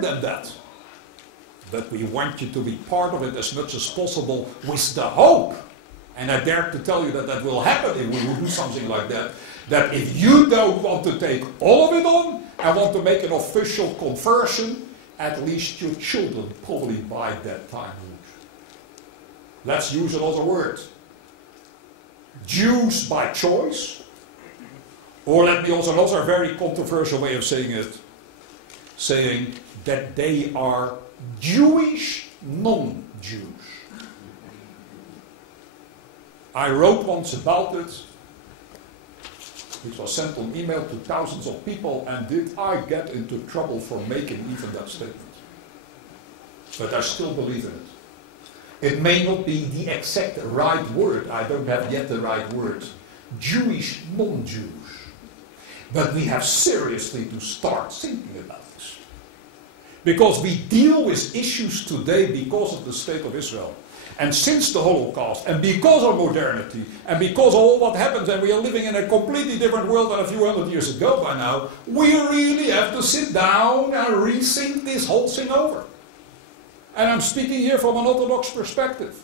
than that. But we want you to be part of it as much as possible with the hope, and I dare to tell you that that will happen if we will do something like that, that if you don't want to take all of it on and want to make an official conversion, at least your children probably by that time would. Let's use another word. Jews by choice, or let me also another very controversial way of saying it, saying that they are Jewish non-Jews. I wrote once about it, which was sent on email to thousands of people, and did I get into trouble for making even that statement? But I still believe in it. It may not be the exact right word, I don't have yet the right word, Jewish non-Jews. But we have seriously to start thinking about this. Because we deal with issues today because of the state of Israel. And since the Holocaust, and because of modernity, and because of all what happens, and we are living in a completely different world than a few hundred years ago by now, we really have to sit down and rethink this whole thing over. And I'm speaking here from an Orthodox perspective.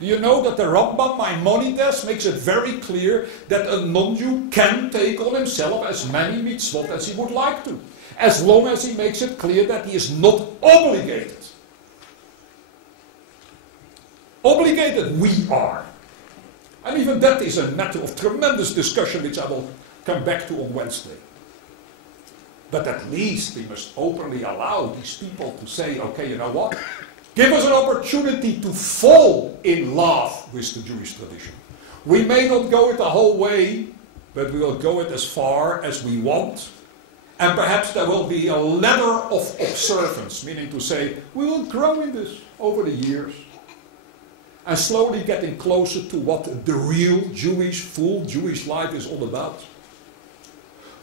Do you know that the Rambam Maimonides makes it very clear that a non-Jew can take on himself as many mitzvot as he would like to, as long as he makes it clear that he is not obligated. Obligated we are. And even that is a matter of tremendous discussion, which I will come back to on Wednesday. But at least we must openly allow these people to say, okay, you know what? Give us an opportunity to fall in love with the Jewish tradition. We may not go it the whole way, but we will go it as far as we want. And perhaps there will be a ladder of observance, meaning to say, we will grow in this over the years. And slowly getting closer to what the real Jewish, full Jewish life is all about.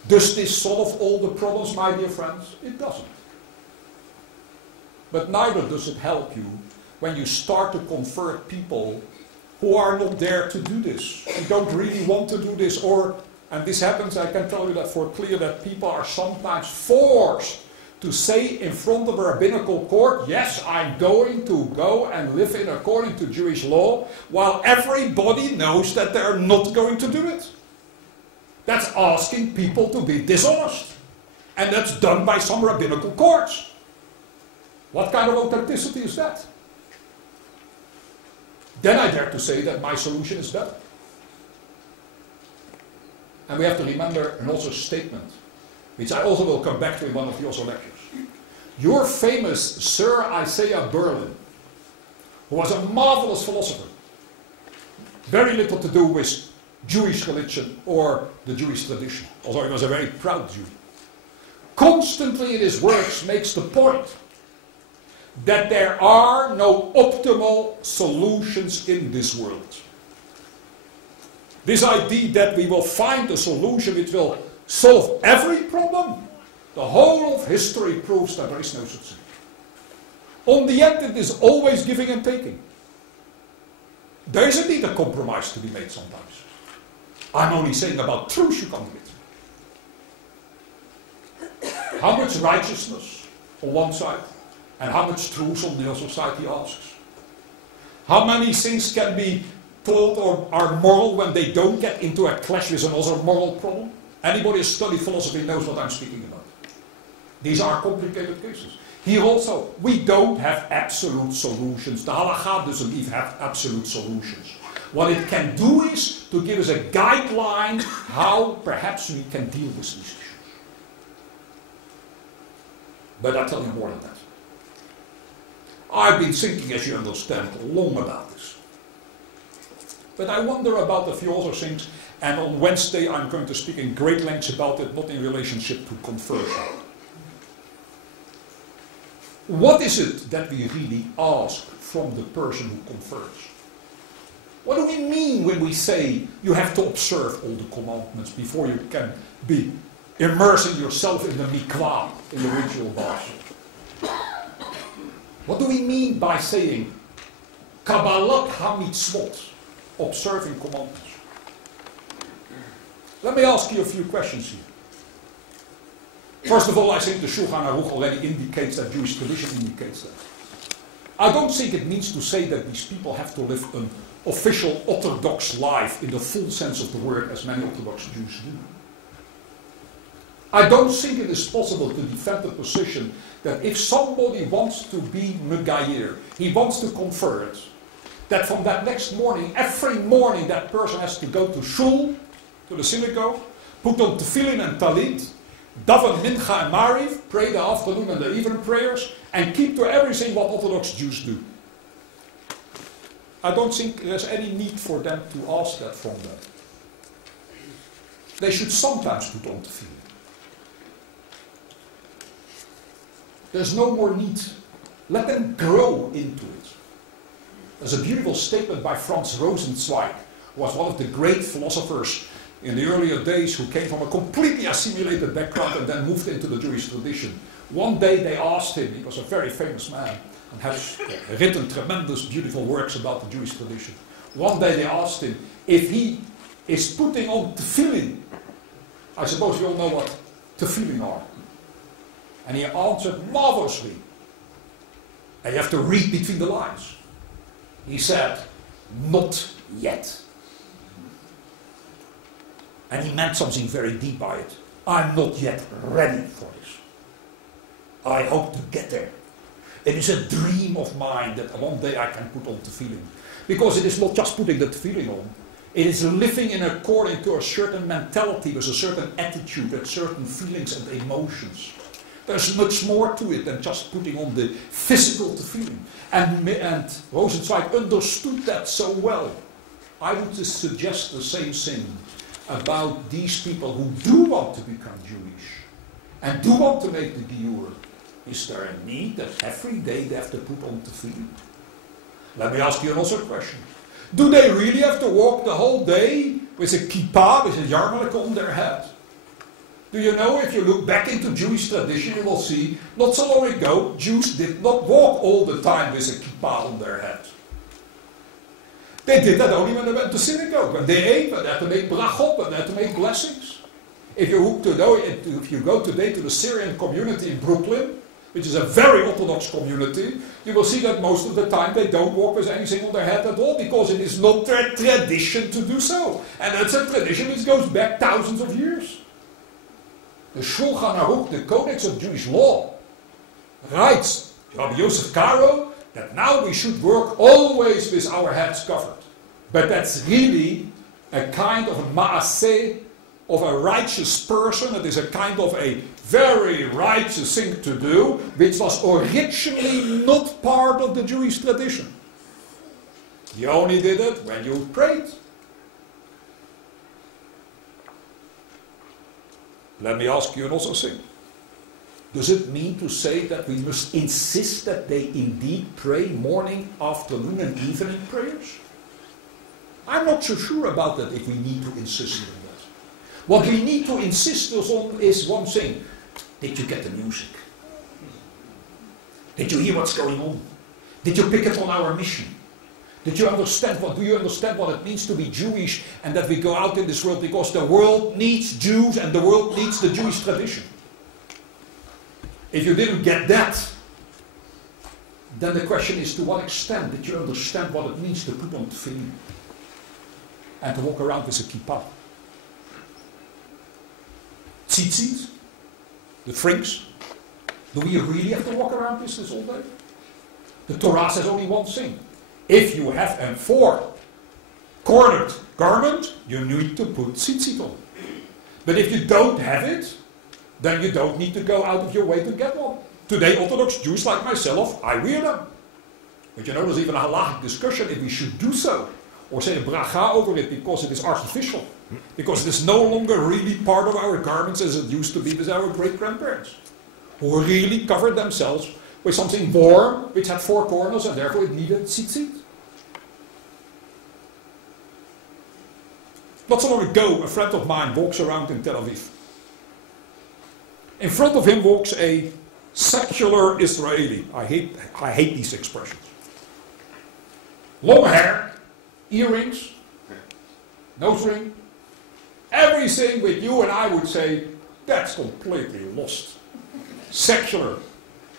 Does this solve all the problems, my dear friends? It doesn't. But neither does it help you when you start to convert people who are not there to do this, who don't really want to do this, or, and this happens, I can tell you that for clear, that people are sometimes forced to say in front of a rabbinical court, yes, I'm going to go and live in according to Jewish law, while everybody knows that they're not going to do it. That's asking people to be dishonest. And that's done by some rabbinical courts. What kind of authenticity is that? Then I dare to say that my solution is better. And we have to remember another statement, which I also will come back to in one of the other lectures. Your famous Sir Isaiah Berlin, who was a marvelous philosopher, very little to do with Jewish religion or the Jewish tradition, although he was a very proud Jew, constantly in his works makes the point that there are no optimal solutions in this world. This idea that we will find a solution which will solve every problem, the whole of history proves that there is no such thing. On the end, it is always giving and taking. There is indeed a compromise to be made sometimes. I'm only saying about truth you can't get. How much righteousness on one side and how much truth on the other side, he asks. How many things can be told or are moral when they don't get into a clash with another moral problem? Anybody who studied philosophy knows what I'm speaking about. These are complicated cases. Here also, we don't have absolute solutions. The halakha doesn't even have absolute solutions. What it can do is to give us a guideline how perhaps we can deal with these issues. But I'll tell you more than that. I've been thinking, as you understand, long about this. But I wonder about a few other things, and on Wednesday I'm going to speak in great lengths about it, not in relationship to conversion. What is it that we really ask from the person who converts? What do we mean when we say you have to observe all the commandments before you can be immersing yourself in the mikvah, in the ritual bath? What do we mean by saying Kabbalat HaMitzvot, observing commandments? Let me ask you a few questions here. First of all, I think the Shulchan Aruch already indicates that, Jewish tradition indicates that. I don't think it means to say that these people have to live an official Orthodox life in the full sense of the word, as many Orthodox Jews do. I don't think it is possible to defend the position that if somebody wants to be Megayer, he wants to convert, that from that next morning, every morning that person has to go to shul, to the synagogue, put on tefillin and talit, daven mincha and mariv, pray the afternoon and the evening prayers, and keep to everything what Orthodox Jews do. I don't think there's any need for them to ask that from them. They should sometimes put on tefillin. There's no more need. Let them grow into it. There's a beautiful statement by Franz Rosenzweig, who was one of the great philosophers in the earlier days who came from a completely assimilated background and then moved into the Jewish tradition. One day they asked him, he was a very famous man and has written tremendous beautiful works about the Jewish tradition. One day they asked him if he is putting on tefillin. I suppose you all know what tefillin are. And he answered marvelously. And you have to read between the lines. He said, not yet. And he meant something very deep by it. I'm not yet ready for this. I hope to get there. It is a dream of mine that one day I can put on tefillin. Because it is not just putting the tefillin on. It is living in according to a certain mentality, with a certain attitude, and certain feelings and emotions. There's much more to it than just putting on the physical tefillin. And Rosenzweig understood that so well. I would just suggest the same thing about these people who do want to become Jewish and do want to make the Giyur. Is there a need that every day they have to put on tefillin? Let me ask you another question. Do they really have to walk the whole day with a kippah, with a yarmulke on their head? Do you know, if you look back into Jewish tradition, you will see, not so long ago, Jews did not walk all the time with a kippah on their head. They did that only when they went to synagogue, when they ate, when they had to make brachot, when they had to make blessings. If you go today to the Syrian community in Brooklyn, which is a very Orthodox community, you will see that most of the time they don't walk with anything on their head at all, because it is not their tradition to do so. And that's a tradition which goes back thousands of years. The Shulchan Aruch, the Codex of Jewish Law, writes, Rabbi Yosef Karo, that now we should work always with our heads covered. But that's really a kind of a maaseh of a righteous person. It is a kind of a very righteous thing to do, which was originally not part of the Jewish tradition. You only did it when you prayed. Let me ask you another thing. Does it mean to say that we must insist that they indeed pray morning, afternoon and evening prayers? I'm not so sure about that, if we need to insist on that. What we need to insist on is one thing. Did you get the music? Did you hear what's going on? Did you pick up on our mission? Do you understand what it means to be Jewish, and that we go out in this world because the world needs Jews and the world needs the Jewish tradition? If you didn't get that, then the question is, to what extent did you understand what it means to put on tefillin and to walk around with a kippah? Tzitzit, the frinks, do we really have to walk around with this all day? The Torah says only one thing. If you have a four-cornered garment, you need to put tzitzit on. But if you don't have it, then you don't need to go out of your way to get one. Today, Orthodox Jews like myself, I wear them. But you know, there's even a halachic discussion if we should do so, or say a bracha over it, because it is artificial. Because it is no longer really part of our garments as it used to be with our great-grandparents, who really covered themselves with something warm, which had four corners, and therefore it needed tzitzit. Not so long ago, a friend of mine walks around in Tel Aviv. In front of him walks a secular Israeli. I hate these expressions. Long hair, earrings, nose ring, everything which you and I would say, That's completely lost. Secular.